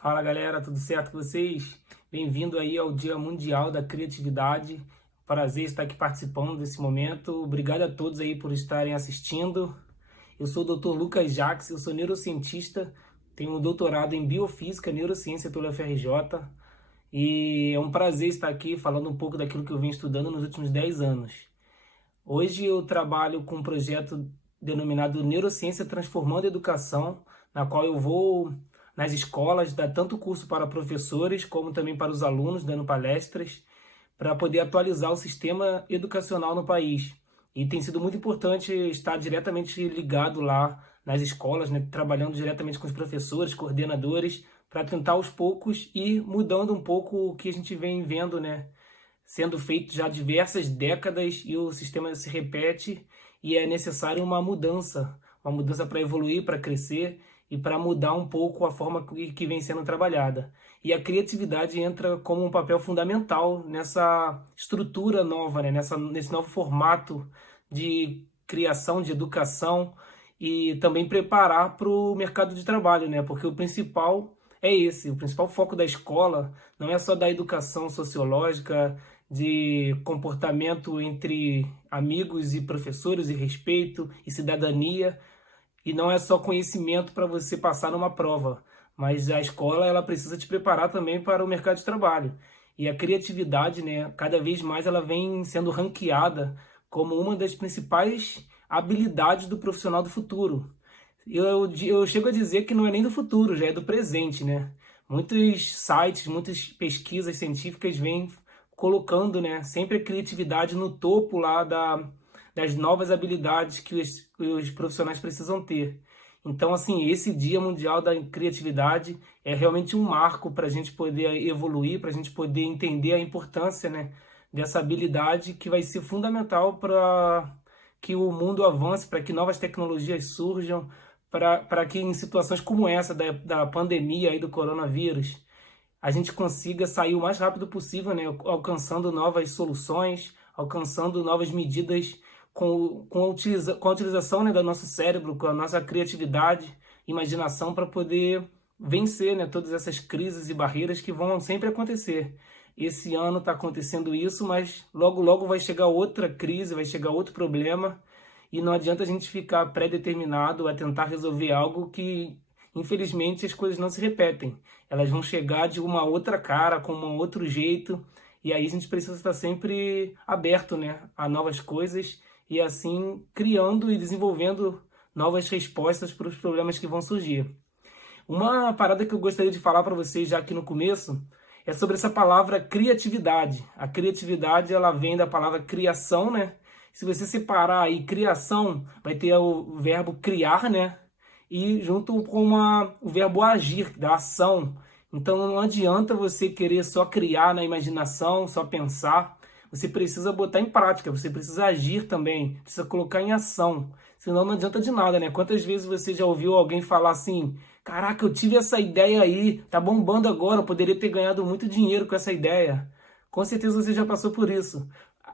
Fala galera, tudo certo com vocês? Bem-vindo aí ao Dia Mundial da Criatividade. Prazer estar aqui participando desse momento. Obrigado a todos aí por estarem assistindo. Eu sou o Dr. Lucas Jacques, eu sou neurocientista, tenho um doutorado em Biofísica e Neurociência pela UFRJ e é um prazer estar aqui falando um pouco daquilo que eu venho estudando nos últimos 10 anos. Hoje eu trabalho com um projeto denominado Neurociência Transformando a Educação, na qual eu vou nas escolas dar tanto curso para professores como também para os alunos, dando palestras, para poder atualizar o sistema educacional no país. E tem sido muito importante estar diretamente ligado lá nas escolas, né, trabalhando diretamente com os professores, coordenadores, para tentar aos poucos ir mudando um pouco o que a gente vem vendo, né, sendo feito já há diversas décadas e o sistema se repete e é necessário uma mudança para evoluir, para crescer e para mudar um pouco a forma que vem sendo trabalhada. E a criatividade entra como um papel fundamental nessa estrutura nova, né? Nesse novo formato de criação, de educação e também preparar para o mercado de trabalho, né? Porque o principal é esse, o principal foco da escola não é só da educação sociológica, de comportamento entre amigos e professores, e respeito e cidadania, e não é só conhecimento para você passar numa prova, mas a escola ela precisa te preparar também para o mercado de trabalho. E a criatividade, né, cada vez mais ela vem sendo ranqueada como uma das principais habilidades do profissional do futuro. Eu chego a dizer que não é nem do futuro, já é do presente, né? Muitos sites, muitas pesquisas científicas vêm colocando, né, sempre a criatividade no topo lá das novas habilidades que os profissionais precisam ter. Então, assim, esse Dia Mundial da Criatividade é realmente um marco para a gente poder evoluir, para a gente poder entender a importância, né, dessa habilidade que vai ser fundamental para que o mundo avance, para que novas tecnologias surjam, para que em situações como essa da pandemia aí do coronavírus, a gente consiga sair o mais rápido possível, né, alcançando novas soluções, alcançando novas medidas com a utilização, né, do nosso cérebro, com a nossa criatividade, imaginação para poder vencer, né, todas essas crises e barreiras que vão sempre acontecer. Esse ano está acontecendo isso, mas logo logo vai chegar outra crise, vai chegar outro problema e não adianta a gente ficar pré-determinado a tentar resolver algo que, infelizmente, as coisas não se repetem. Elas vão chegar de uma outra cara, com um outro jeito, e aí a gente precisa estar sempre aberto, né, a novas coisas e assim criando e desenvolvendo novas respostas para os problemas que vão surgir. Uma parada que eu gostaria de falar para vocês já aqui no começo é sobre essa palavra criatividade. A criatividade ela vem da palavra criação, né? Se você separar aí criação, vai ter o verbo criar, né? E junto com o verbo agir, da ação. Então não adianta você querer só criar na imaginação, só pensar. Você precisa botar em prática, você precisa agir também, precisa colocar em ação. Senão não adianta de nada, né? Quantas vezes você já ouviu alguém falar assim: caraca, eu tive essa ideia aí, tá bombando agora, eu poderia ter ganhado muito dinheiro com essa ideia. Com certeza você já passou por isso.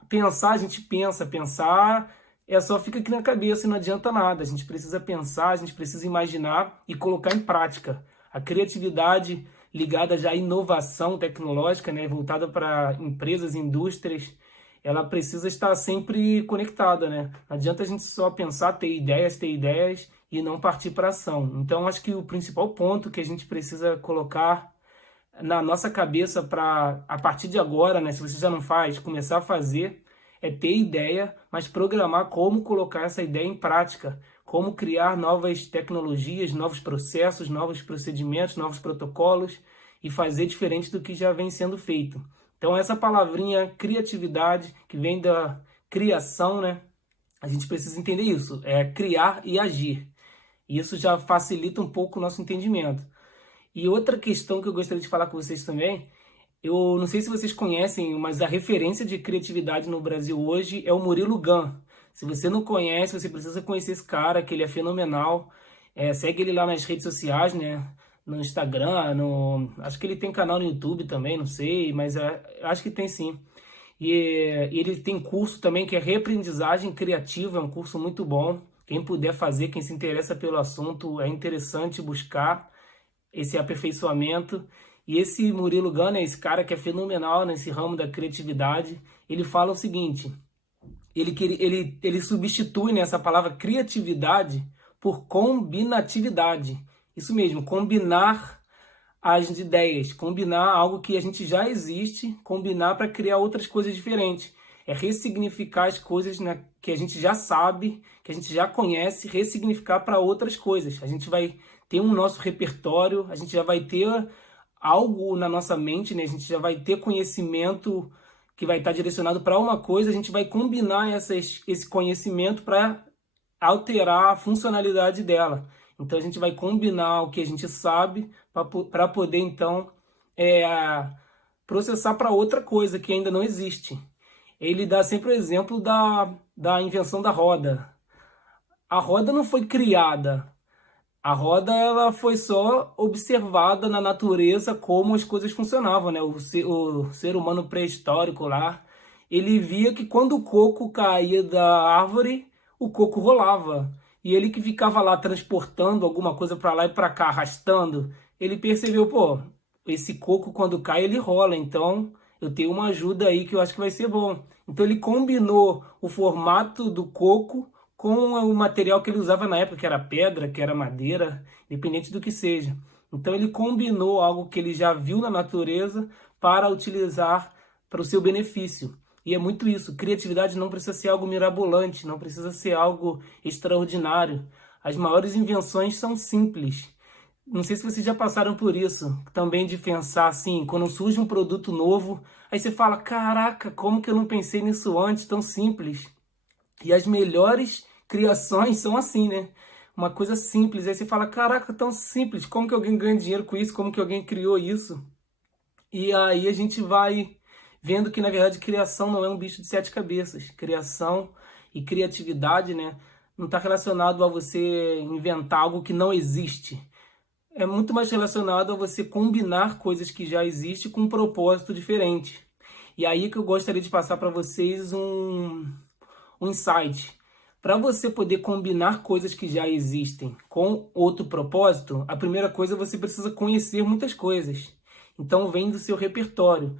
Pensar, a gente pensa, pensar só fica aqui na cabeça e não adianta nada. A gente precisa pensar, a gente precisa imaginar e colocar em prática. A criatividade ligada já à inovação tecnológica, né, voltada para empresas, indústrias, ela precisa estar sempre conectada, né? Não adianta a gente só pensar, ter ideias e não partir para ação. Então, acho que o principal ponto que a gente precisa colocar na nossa cabeça para, a partir de agora, né, se você já não faz, começar a fazer, é ter ideia, mas programar como colocar essa ideia em prática, como criar novas tecnologias, novos processos, novos procedimentos, novos protocolos e fazer diferente do que já vem sendo feito. Então essa palavrinha criatividade, que vem da criação, né? A gente precisa entender isso, é criar e agir. E isso já facilita um pouco o nosso entendimento. E outra questão que eu gostaria de falar com vocês também, eu não sei se vocês conhecem, mas a referência de criatividade no Brasil hoje é o Murilo Gun. Se você não conhece, você precisa conhecer esse cara, que ele é fenomenal. Segue ele lá nas redes sociais, né? No Instagram, acho que ele tem canal no YouTube também, não sei, mas acho que tem sim. E ele tem curso também que é Reaprendizagem Criativa, é um curso muito bom. Quem puder fazer, quem se interessa pelo assunto, é interessante buscar. esse aperfeiçoamento. E esse Murilo Gun, né, esse cara que é fenomenal nesse ramo da criatividade, ele fala o seguinte, ele substitui, né, essa palavra criatividade por combinatividade. Isso mesmo, combinar as ideias, combinar algo que a gente já existe, combinar para criar outras coisas diferentes. É ressignificar as coisas, né, que a gente já sabe, que a gente já conhece, ressignificar para outras coisas. A gente vai ter um nosso repertório, a gente já vai ter algo na nossa mente, né? A gente já vai ter conhecimento que vai estar direcionado para uma coisa, a gente vai combinar esse conhecimento para alterar a funcionalidade dela. Então a gente vai combinar o que a gente sabe para poder então processar para outra coisa que ainda não existe. Ele dá sempre o exemplo da invenção da roda. A roda não foi criada. A roda ela foi só observada na natureza como as coisas funcionavam, né? O ser humano pré-histórico lá, ele via que quando o coco caía da árvore, o coco rolava. E ele que ficava lá transportando alguma coisa para lá e para cá, arrastando, ele percebeu, pô, esse coco quando cai ele rola, então eu tenho uma ajuda aí que eu acho que vai ser bom. Então ele combinou o formato do coco com o material que ele usava na época, que era pedra, que era madeira, independente do que seja. Então ele combinou algo que ele já viu na natureza para utilizar para o seu benefício. E é muito isso, criatividade não precisa ser algo mirabolante, não precisa ser algo extraordinário. As maiores invenções são simples. Não sei se vocês já passaram por isso, também de pensar assim, quando surge um produto novo, aí você fala, caraca, como que eu não pensei nisso antes, tão simples? E as melhores criações são assim, né? Uma coisa simples, aí você fala, caraca, tão simples, como que alguém ganha dinheiro com isso, como que alguém criou isso? E aí a gente vai vendo que, na verdade, criação não é um bicho de sete cabeças. Criação e criatividade, né, não está relacionado a você inventar algo que não existe. É muito mais relacionado a você combinar coisas que já existem com um propósito diferente. E aí que eu gostaria de passar para vocês um insight. Para você poder combinar coisas que já existem com outro propósito, a primeira coisa você precisa conhecer muitas coisas. Então vem do seu repertório.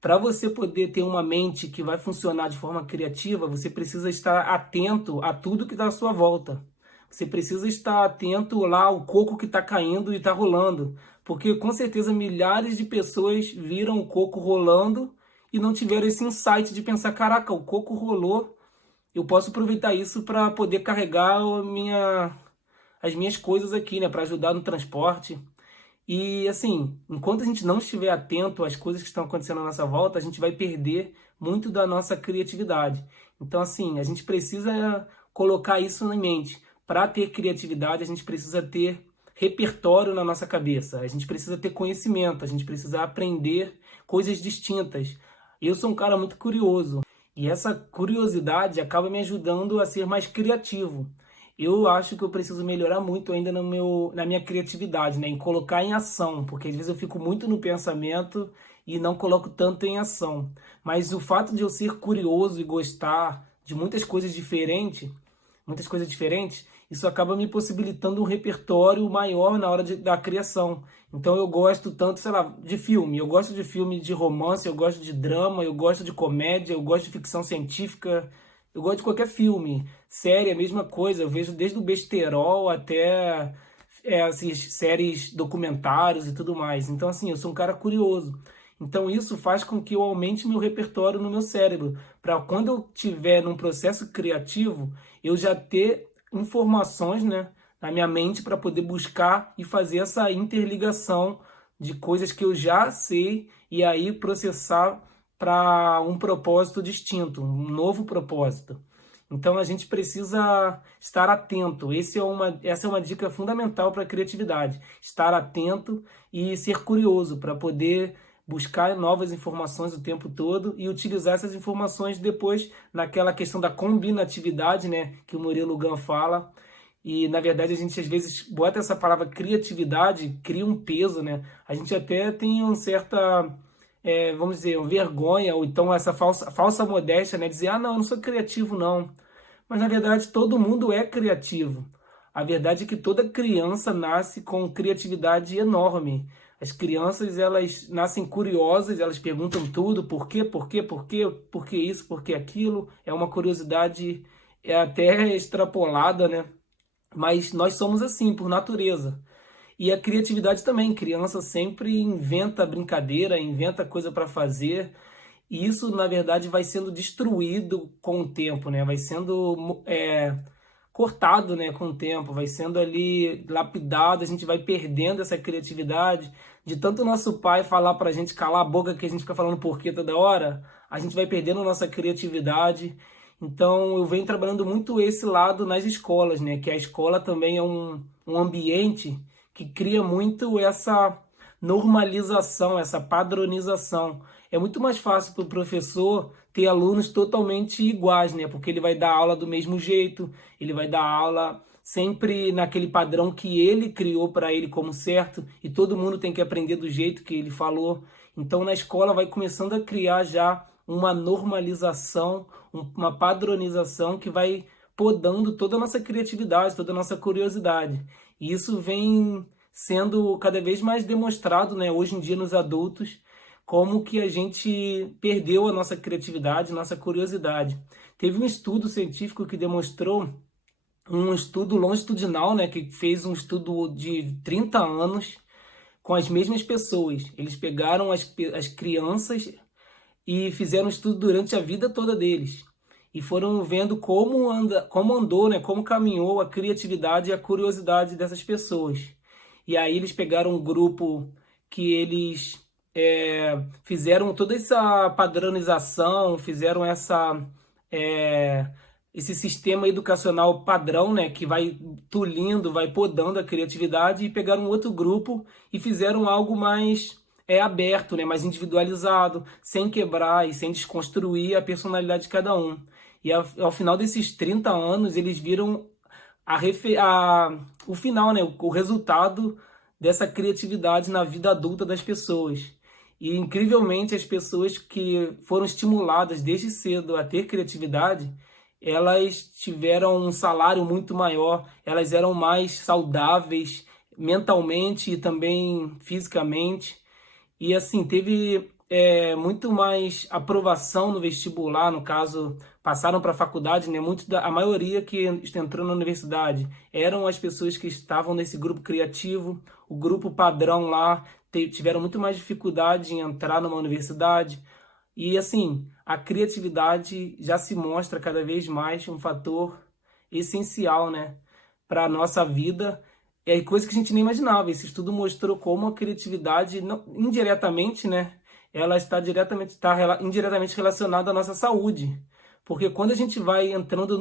Para você poder ter uma mente que vai funcionar de forma criativa, você precisa estar atento a tudo que está à sua volta. Você precisa estar atento lá ao coco que está caindo e está rolando. Porque com certeza milhares de pessoas viram o coco rolando e não tiveram esse insight de pensar, caraca, o coco rolou, eu posso aproveitar isso para poder carregar as minhas coisas aqui, né, para ajudar no transporte. E assim, enquanto a gente não estiver atento às coisas que estão acontecendo à nossa volta, a gente vai perder muito da nossa criatividade. Então assim, a gente precisa colocar isso em mente. Para ter criatividade, a gente precisa ter repertório na nossa cabeça, a gente precisa ter conhecimento, a gente precisa aprender coisas distintas. Eu sou um cara muito curioso e essa curiosidade acaba me ajudando a ser mais criativo. Eu acho que eu preciso melhorar muito ainda na minha criatividade, né? Em colocar em ação, porque às vezes eu fico muito no pensamento e não coloco tanto em ação. Mas o fato de eu ser curioso e gostar de muitas coisas diferentes, isso acaba me possibilitando um repertório maior na hora da criação. Então eu gosto tanto, sei lá, de filme. Eu gosto de filme de romance, eu gosto de drama, eu gosto de comédia, eu gosto de ficção científica, eu gosto de qualquer filme. Série, a mesma coisa. Eu vejo desde o besterol até essas séries documentários e tudo mais. Então, assim, eu sou um cara curioso. Então, isso faz com que eu aumente meu repertório no meu cérebro. Para quando eu estiver num processo criativo, eu já ter informações, né, na minha mente para poder buscar e fazer essa interligação de coisas que eu já sei e aí processar para um propósito distinto, um novo propósito. Então a gente precisa estar atento. Essa é uma dica fundamental para a criatividade. Estar atento e ser curioso para poder buscar novas informações o tempo todo e utilizar essas informações depois naquela questão da combinatividade, né, que o Murilo Gun fala. E, na verdade, a gente às vezes bota essa palavra criatividade, cria um peso, né? A gente até tem uma certa, vamos dizer, uma vergonha, ou então essa falsa modéstia, né? Dizer, ah, não, eu não sou criativo, não. Mas, na verdade, todo mundo é criativo. A verdade é que toda criança nasce com criatividade enorme. As crianças, elas nascem curiosas, elas perguntam tudo, por que isso, por que aquilo. É uma curiosidade até extrapolada, né? Mas nós somos assim, por natureza. E a criatividade também, criança sempre inventa brincadeira, inventa coisa para fazer, e isso, na verdade, vai sendo destruído com o tempo, né? Vai sendo cortado, né, com o tempo, vai sendo ali lapidado, a gente vai perdendo essa criatividade. De tanto nosso pai falar pra gente calar a boca, que a gente fica falando porquê toda hora, a gente vai perdendo nossa criatividade. Então, eu venho trabalhando muito esse lado nas escolas, né? Que a escola também é um ambiente que cria muito essa normalização, essa padronização. É muito mais fácil para o professor ter alunos totalmente iguais, né? Porque ele vai dar aula do mesmo jeito, ele vai dar aula sempre naquele padrão que ele criou para ele como certo, e todo mundo tem que aprender do jeito que ele falou. Então, na escola vai começando a criar já uma normalização, uma padronização que vai podando toda a nossa criatividade, toda a nossa curiosidade. E isso vem sendo cada vez mais demonstrado, né, hoje em dia nos adultos, como que a gente perdeu a nossa criatividade, nossa curiosidade. Teve um estudo científico que demonstrou, um estudo longitudinal, né, que fez um estudo de 30 anos com as mesmas pessoas. Eles pegaram as crianças e fizeram um estudo durante a vida toda deles. E foram vendo como andou, né, como caminhou a criatividade e a curiosidade dessas pessoas. E aí eles pegaram um grupo que eles fizeram toda essa padronização, fizeram esse sistema educacional padrão, né, que vai tolindo, vai podando a criatividade, e pegaram um outro grupo e fizeram algo mais aberto, né, mais individualizado, sem quebrar e sem desconstruir a personalidade de cada um. E ao final desses 30 anos, eles viram o final, né, o resultado dessa criatividade na vida adulta das pessoas. E, incrivelmente, as pessoas que foram estimuladas desde cedo a ter criatividade, elas tiveram um salário muito maior, elas eram mais saudáveis mentalmente e também fisicamente. E, assim, teve muito mais aprovação no vestibular, no caso, passaram para a faculdade, né? A maioria que entrou na universidade eram as pessoas que estavam nesse grupo criativo, o grupo padrão lá, tiveram muito mais dificuldade em entrar numa universidade. E, assim, a criatividade já se mostra cada vez mais um fator essencial, né, para a nossa vida. É coisa que a gente nem imaginava. Esse estudo mostrou como a criatividade, indiretamente, né, ela está indiretamente relacionada à nossa saúde. Porque quando a gente vai entrando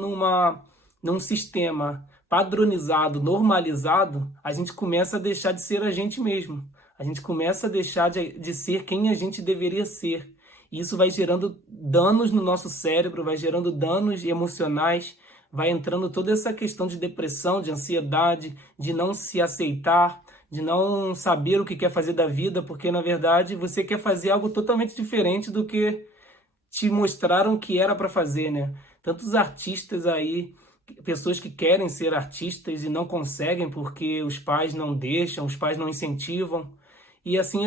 num sistema padronizado, normalizado, a gente começa a deixar de ser a gente mesmo. A gente começa a deixar de ser quem a gente deveria ser. E isso vai gerando danos no nosso cérebro, vai gerando danos emocionais, vai entrando toda essa questão de depressão, de ansiedade, de não se aceitar, de não saber o que quer fazer da vida, porque, na verdade, você quer fazer algo totalmente diferente do que te mostraram que era para fazer, né? Tantos artistas aí, pessoas que querem ser artistas e não conseguem porque os pais não deixam, os pais não incentivam. E assim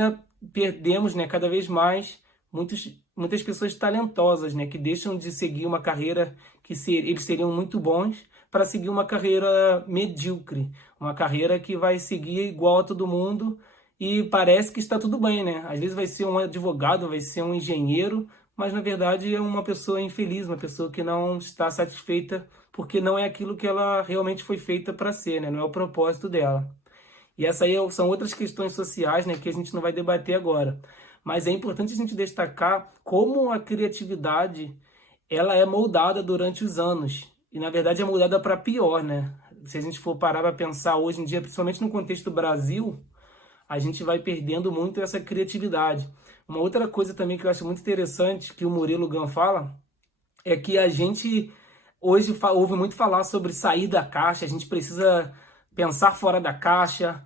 perdemos, né, cada vez mais muitas pessoas talentosas, né, que deixam de seguir uma carreira que eles seriam muito bons para seguir uma carreira medíocre, uma carreira que vai seguir igual a todo mundo e parece que está tudo bem, né? Às vezes vai ser um advogado, vai ser um engenheiro, mas na verdade é uma pessoa infeliz, uma pessoa que não está satisfeita porque não é aquilo que ela realmente foi feita para ser, né? Não é o propósito dela. E essa aí são outras questões sociais, né, que a gente não vai debater agora. Mas é importante a gente destacar como a criatividade ela é moldada durante os anos. E, na verdade, é moldada para pior, né? Se a gente for parar para pensar hoje em dia, principalmente no contexto Brasil, a gente vai perdendo muito essa criatividade. Uma outra coisa também que eu acho muito interessante, que o Murilo Gun fala, é que a gente hoje ouve muito falar sobre sair da caixa, a gente precisa pensar fora da caixa.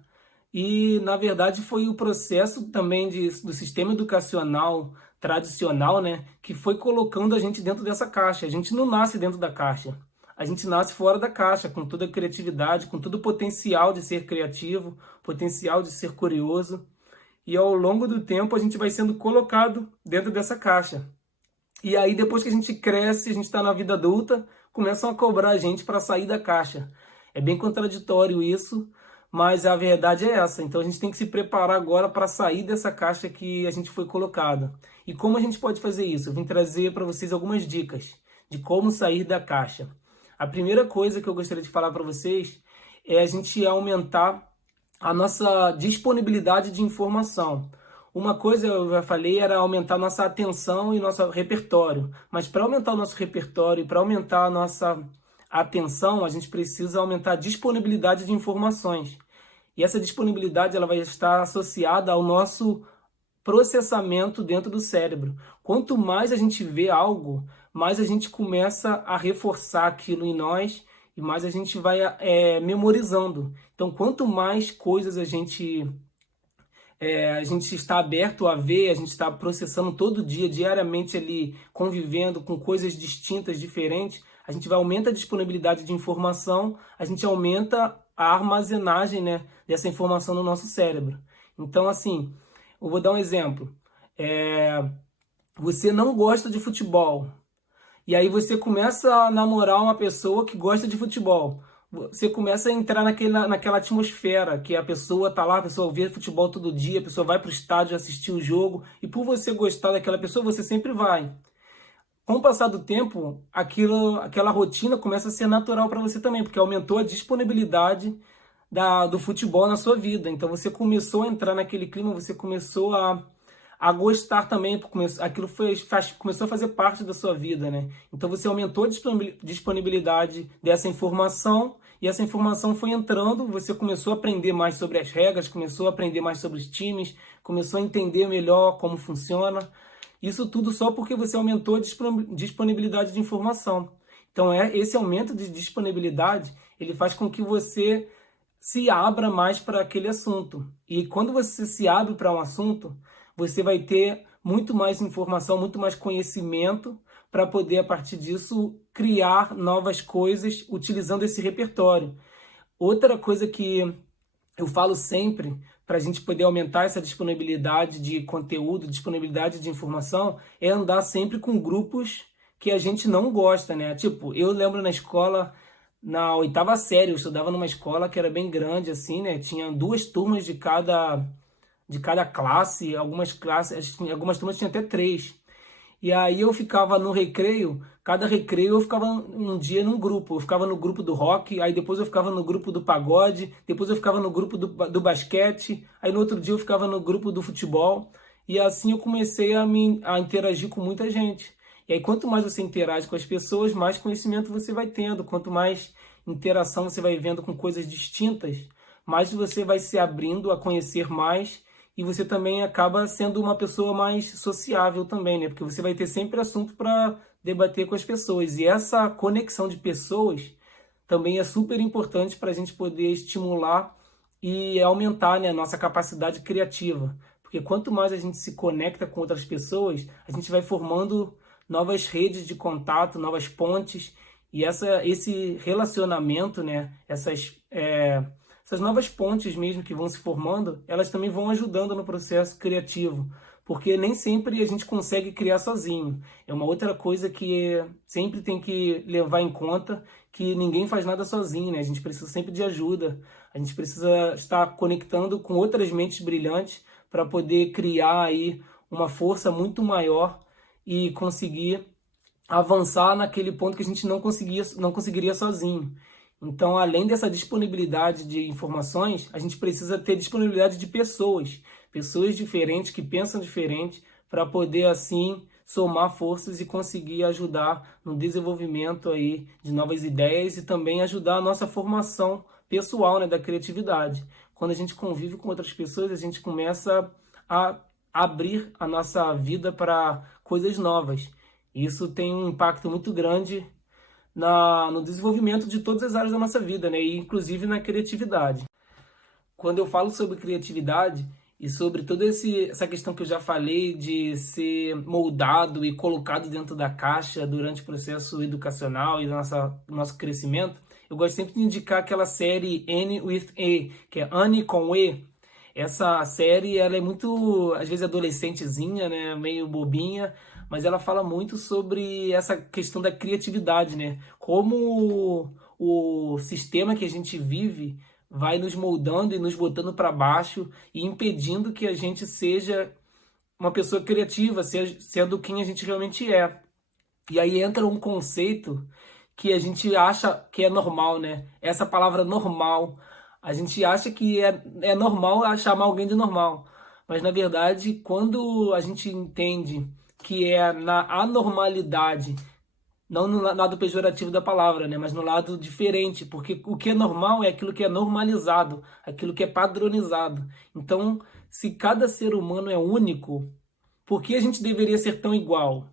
E, na verdade, foi o processo também do sistema educacional tradicional, né, que foi colocando a gente dentro dessa caixa. A gente não nasce dentro da caixa. a gente nasce fora da caixa, com toda a criatividade, com todo o potencial de ser criativo, potencial de ser curioso. E ao longo do tempo a gente vai sendo colocado dentro dessa caixa. E aí depois que a gente cresce, a gente está na vida adulta, começam a cobrar a gente para sair da caixa. É bem contraditório isso, mas a verdade é essa. Então a gente tem que se preparar agora para sair dessa caixa que a gente foi colocado. E como a gente pode fazer isso? Eu vim trazer para vocês algumas dicas de como sair da caixa. A primeira coisa que eu gostaria de falar para vocês é a gente aumentar a nossa disponibilidade de informação. Uma coisa eu já falei era aumentar nossa atenção e nosso repertório. Mas para aumentar o nosso repertório e para aumentar a nossa atenção, a gente precisa aumentar a disponibilidade de informações. E essa disponibilidade ela vai estar associada ao nosso processamento dentro do cérebro. Quanto mais a gente vê algo, mais a gente começa a reforçar aquilo em nós e mais a gente vai memorizando. Então, quanto mais coisas a gente está aberto a ver, a gente está processando todo dia, diariamente ali, convivendo com coisas distintas, diferentes, a gente vai aumentar a disponibilidade de informação, a gente aumenta a armazenagem, né, dessa informação no nosso cérebro. Então, assim, eu vou dar um exemplo. Você não gosta de futebol, e aí você começa a namorar uma pessoa que gosta de futebol. Você começa a entrar naquela atmosfera que a pessoa tá lá, a pessoa vê futebol todo dia, a pessoa vai para o estádio assistir o jogo, e por você gostar daquela pessoa, você sempre vai. Com o passar do tempo, aquela rotina começa a ser natural para você também, porque aumentou a disponibilidade do futebol na sua vida. Então você começou a entrar naquele clima, você começou a gostar também, aquilo começou a fazer parte da sua vida, né? Então você aumentou a disponibilidade dessa informação e essa informação foi entrando, você começou a aprender mais sobre as regras, começou a aprender mais sobre os times, começou a entender melhor como funciona. Isso tudo só porque você aumentou a disponibilidade de informação. Então esse aumento de disponibilidade, ele faz com que você se abra mais para aquele assunto. E quando você se abre para um assunto, você vai ter muito mais informação, muito mais conhecimento para poder, a partir disso, criar novas coisas utilizando esse repertório. Outra coisa que eu falo sempre para a gente poder aumentar essa disponibilidade de conteúdo, disponibilidade de informação, é andar sempre com grupos que a gente não gosta, né? Tipo, eu lembro na escola, na oitava série, eu estudava numa escola que era bem grande, assim, né? Tinha 2 turmas de cada classe, algumas turmas tinham até 3. E aí eu ficava no recreio, cada recreio eu ficava um dia num grupo. Eu ficava no grupo do rock, aí depois eu ficava no grupo do pagode, depois eu ficava no grupo do basquete, aí no outro dia eu ficava no grupo do futebol. E assim eu comecei a interagir com muita gente. E aí quanto mais você interage com as pessoas, mais conhecimento você vai tendo. Quanto mais interação você vai vendo com coisas distintas, mais você vai se abrindo a conhecer mais. E você também acaba sendo uma pessoa mais sociável também, né? Porque você vai ter sempre assunto para debater com as pessoas. E essa conexão de pessoas também é super importante para a gente poder estimular e aumentar, né, a nossa capacidade criativa. Porque quanto mais a gente se conecta com outras pessoas, a gente vai formando novas redes de contato, novas pontes. E esse relacionamento, né, essas novas pontes mesmo que vão se formando, elas também vão ajudando no processo criativo, porque nem sempre a gente consegue criar sozinho. É uma outra coisa que sempre tem que levar em conta, que ninguém faz nada sozinho, né? A gente precisa sempre de ajuda, a gente precisa estar conectando com outras mentes brilhantes para poder criar aí uma força muito maior e conseguir avançar naquele ponto que a gente não conseguiria sozinho. Então, além dessa disponibilidade de informações, a gente precisa ter disponibilidade de pessoas diferentes, que pensam diferente, para poder, assim, somar forças e conseguir ajudar no desenvolvimento aí de novas ideias e também ajudar a nossa formação pessoal, né, da criatividade. Quando a gente convive com outras pessoas, a gente começa a abrir a nossa vida para coisas novas. Isso tem um impacto muito grande no desenvolvimento de todas as áreas da nossa vida, né? E inclusive na criatividade. Quando eu falo sobre criatividade, e sobre toda essa questão que eu já falei de ser moldado e colocado dentro da caixa durante o processo educacional e nosso crescimento, eu gosto sempre de indicar aquela série Annie with E, que é Annie com E. Essa série, ela é muito, às vezes, adolescentezinha, né, meio bobinha, mas ela fala muito sobre essa questão da criatividade, né? Como o sistema que a gente vive vai nos moldando e nos botando para baixo e impedindo que a gente seja uma pessoa criativa, sendo quem a gente realmente é. E aí entra um conceito que a gente acha que é normal, né? Essa palavra normal. A gente acha que é normal chamar alguém de normal. Mas, na verdade, quando a gente entende que é na anormalidade, não no lado pejorativo da palavra, né? Mas no lado diferente, porque o que é normal é aquilo que é normalizado, aquilo que é padronizado. Então, se cada ser humano é único, por que a gente deveria ser tão igual?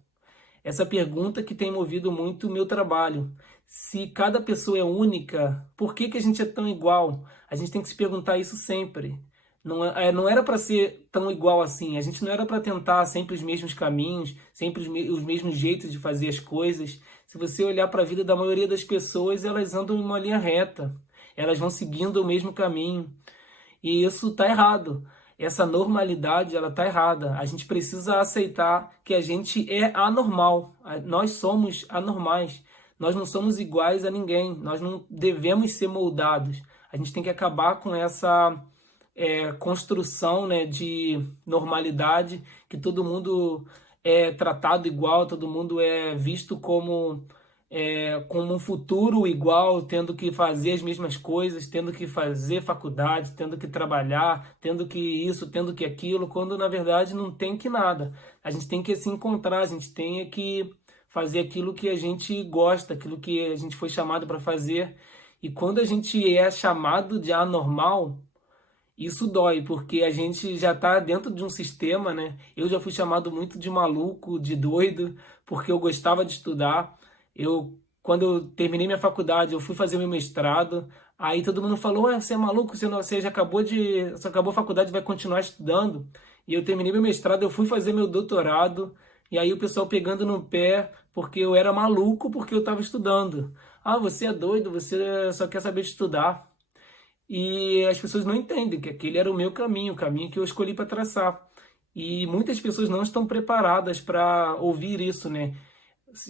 Essa pergunta que tem movido muito o meu trabalho. Se cada pessoa é única, por que a gente é tão igual? A gente tem que se perguntar isso sempre. Não era para ser tão igual assim. A gente não era para tentar sempre os mesmos caminhos, sempre os mesmos jeitos de fazer as coisas. Se você olhar para a vida da maioria das pessoas, elas andam em uma linha reta. Elas vão seguindo o mesmo caminho. E isso está errado. Essa normalidade, ela está errada. A gente precisa aceitar que a gente é anormal. Nós somos anormais. Nós não somos iguais a ninguém. Nós não devemos ser moldados. A gente tem que acabar com essa construção, né, de normalidade, que todo mundo é tratado igual, todo mundo é visto como um futuro igual, tendo que fazer as mesmas coisas, tendo que fazer faculdade, tendo que trabalhar, tendo que isso, tendo que aquilo, quando na verdade não tem que nada. A gente tem que se encontrar, a gente tem que fazer aquilo que a gente gosta, aquilo que a gente foi chamado para fazer. E quando a gente é chamado de anormal, isso dói, porque a gente já está dentro de um sistema, né? Eu já fui chamado muito de maluco, de doido, porque eu gostava de estudar. Quando eu terminei minha faculdade, eu fui fazer meu mestrado. Aí todo mundo falou: Ué, você é maluco? Você já você acabou a faculdade e vai continuar estudando? E eu terminei meu mestrado, eu fui fazer meu doutorado. E aí o pessoal pegando no pé, porque eu era maluco, porque eu estava estudando. Ah, você é doido, você só quer saber de estudar. E as pessoas não entendem que aquele era o caminho, o caminho que eu escolhi para traçar. E muitas pessoas não estão preparadas para ouvir isso, né?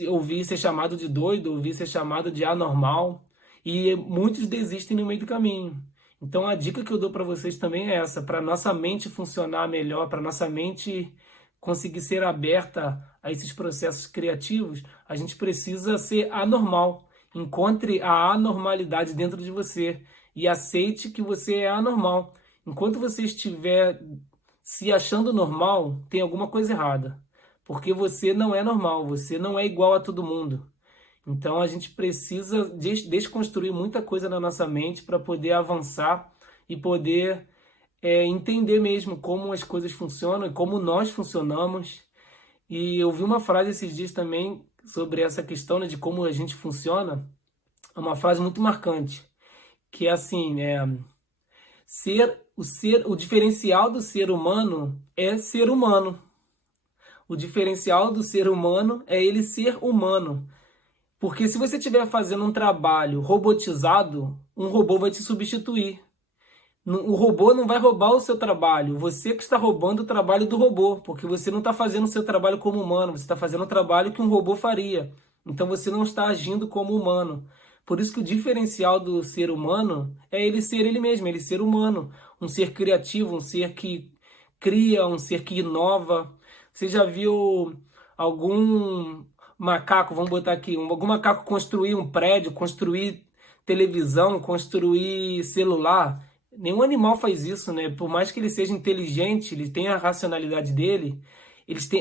Ouvir ser chamado de doido, ouvir ser chamado de anormal. E muitos desistem no meio do caminho. Então a dica que eu dou para vocês também é essa: para nossa mente funcionar melhor, para nossa mente conseguir ser aberta a esses processos criativos, a gente precisa ser anormal. Encontre a anormalidade dentro de você e aceite que você é anormal. Enquanto você estiver se achando normal, tem alguma coisa errada. Porque você não é normal, você não é igual a todo mundo. Então a gente precisa desconstruir muita coisa na nossa mente para poder avançar e poder entender mesmo como as coisas funcionam e como nós funcionamos. E eu vi uma frase esses dias também sobre essa questão, né, de como a gente funciona. É uma frase muito marcante, que é assim, o diferencial do ser humano é ser humano. O diferencial do ser humano é ele ser humano. Porque se você estiver fazendo um trabalho robotizado, um robô vai te substituir. O robô não vai roubar o seu trabalho, você que está roubando o trabalho do robô, porque você não está fazendo o seu trabalho como humano, você está fazendo o trabalho que um robô faria. Então você não está agindo como humano. Por isso que o diferencial do ser humano é ele ser ele mesmo, ele ser humano. Um ser criativo, um ser que cria, um ser que inova. Você já viu algum macaco, vamos botar aqui, algum macaco construir um prédio, construir televisão, construir celular? Nenhum animal faz isso, né? Por mais que ele seja inteligente, ele tenha a racionalidade dele,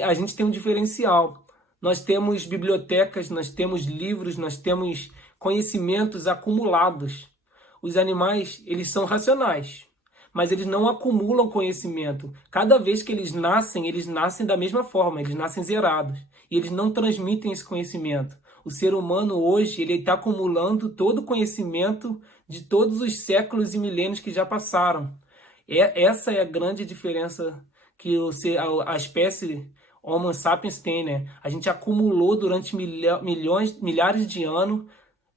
a gente tem um diferencial. Nós temos bibliotecas, nós temos livros, nós temos conhecimentos acumulados. Os animais, eles são racionais, mas eles não acumulam conhecimento. Cada vez que eles nascem da mesma forma, eles nascem zerados. E eles não transmitem esse conhecimento. O ser humano hoje, ele está acumulando todo o conhecimento de todos os séculos e milênios que já passaram. Essa é a grande diferença que a espécie Homo sapiens tem, né? A gente acumulou durante milhares de anos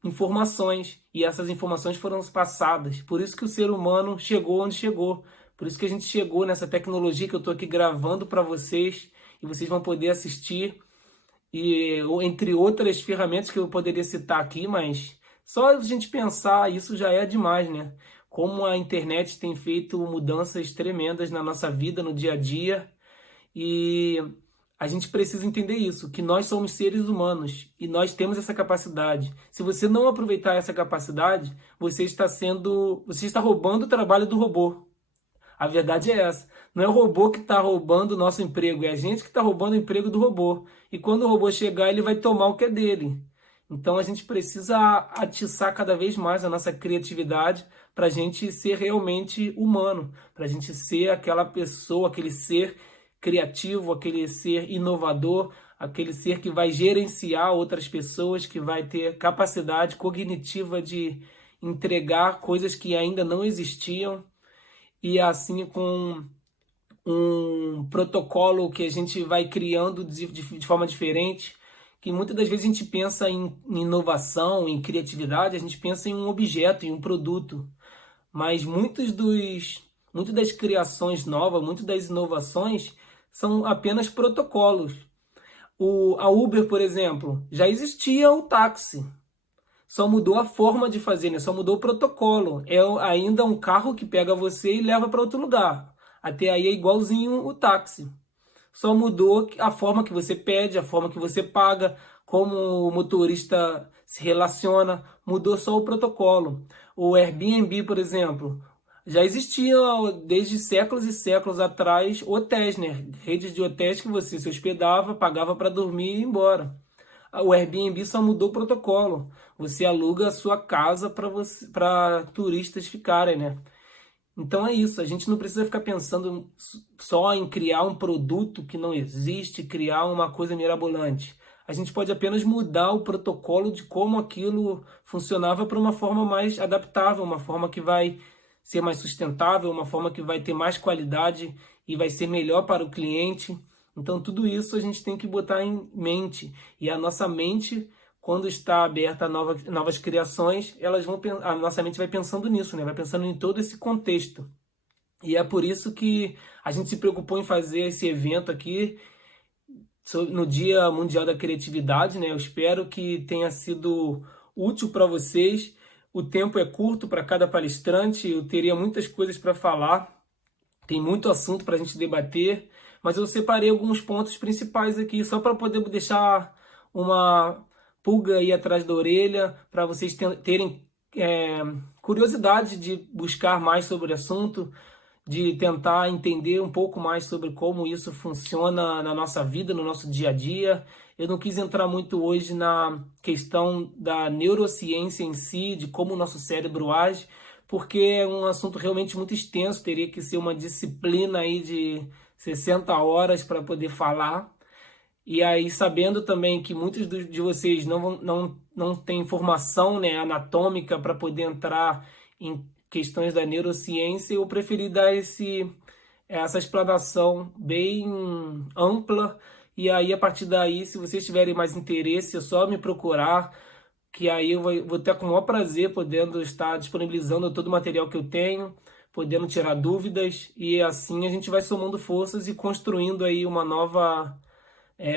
informações e essas informações foram passadas. Por isso que o ser humano chegou onde chegou. Por isso que a gente chegou nessa tecnologia que eu estou aqui gravando para vocês e vocês vão poder assistir e entre outras ferramentas que eu poderia citar aqui, mas só a gente pensar isso já é demais, né? Como a internet tem feito mudanças tremendas na nossa vida, no dia a dia, e a gente precisa entender isso, que nós somos seres humanos e nós temos essa capacidade. Se você não aproveitar essa capacidade, você está roubando o trabalho do robô. A verdade é essa. Não é o robô que está roubando o nosso emprego, é a gente que está roubando o emprego do robô. E quando o robô chegar, ele vai tomar o que é dele. Então a gente precisa atiçar cada vez mais a nossa criatividade para a gente ser realmente humano, para a gente ser aquela pessoa, aquele ser criativo, aquele ser inovador, aquele ser que vai gerenciar outras pessoas, que vai ter capacidade cognitiva de entregar coisas que ainda não existiam e assim com um protocolo que a gente vai criando de forma diferente, que muitas das vezes a gente pensa em inovação, em criatividade, a gente pensa em um objeto, em um produto, mas muitas das criações novas, muitas das inovações são apenas protocolos. A Uber, por exemplo, já existia o táxi, só mudou a forma de fazer, né? Só mudou o protocolo. É ainda um carro que pega você e leva para outro lugar. Até aí é igualzinho o táxi. Só mudou a forma que você pede, a forma que você paga, como o motorista se relaciona. Mudou só o protocolo. O Airbnb, por exemplo, já existia desde séculos e séculos atrás hotéis, né? Redes de hotéis que você se hospedava, pagava para dormir e ir embora. O Airbnb só mudou o protocolo. Você aluga a sua casa para turistas ficarem, né? Então é isso. A gente não precisa ficar pensando só em criar um produto que não existe, criar uma coisa mirabolante. A gente pode apenas mudar o protocolo de como aquilo funcionava para uma forma mais adaptável, uma forma que vai ser mais sustentável, uma forma que vai ter mais qualidade e vai ser melhor para o cliente. Então, tudo isso a gente tem que botar em mente. E a nossa mente, quando está aberta a novas criações, a nossa mente vai pensando nisso, né? Vai pensando em todo esse contexto. E é por isso que a gente se preocupou em fazer esse evento aqui no Dia Mundial da Criatividade, né? Eu espero que tenha sido útil para vocês. O tempo é curto para cada palestrante, eu teria muitas coisas para falar, tem muito assunto para a gente debater, mas eu separei alguns pontos principais aqui, só para poder deixar uma pulga aí atrás da orelha, para vocês terem curiosidade de buscar mais sobre o assunto, de tentar entender um pouco mais sobre como isso funciona na nossa vida, no nosso dia a dia. Eu não quis entrar muito hoje na questão da neurociência em si, de como o nosso cérebro age, porque é um assunto realmente muito extenso, teria que ser uma disciplina aí de 60 horas para poder falar. E aí, sabendo também que muitos de vocês não têm formação, né, anatômica para poder entrar em questões da neurociência, eu preferi dar essa explanação bem ampla. E aí, a partir daí, se vocês tiverem mais interesse, é só me procurar, que aí eu vou ter com o maior prazer podendo estar disponibilizando todo o material que eu tenho, podendo tirar dúvidas, e assim a gente vai somando forças e construindo aí uma nova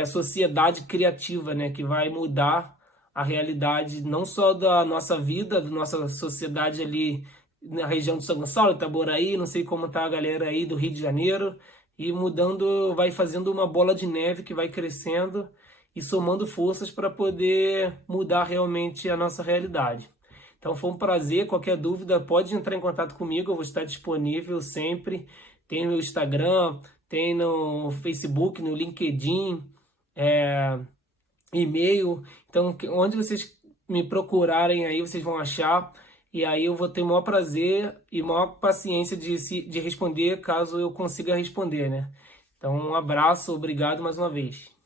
sociedade criativa, né, que vai mudar a realidade não só da nossa vida, da nossa sociedade ali na região de São Gonçalo, Itaboraí, não sei como tá a galera aí do Rio de Janeiro, e mudando, vai fazendo uma bola de neve que vai crescendo e somando forças para poder mudar realmente a nossa realidade. Então foi um prazer, qualquer dúvida pode entrar em contato comigo, eu vou estar disponível sempre. Tem no Instagram, tem no Facebook, no LinkedIn, e-mail. Então, onde vocês me procurarem aí, vocês vão achar. E aí eu vou ter o maior prazer e maior paciência de responder, caso eu consiga responder, né? Então, um abraço, obrigado mais uma vez.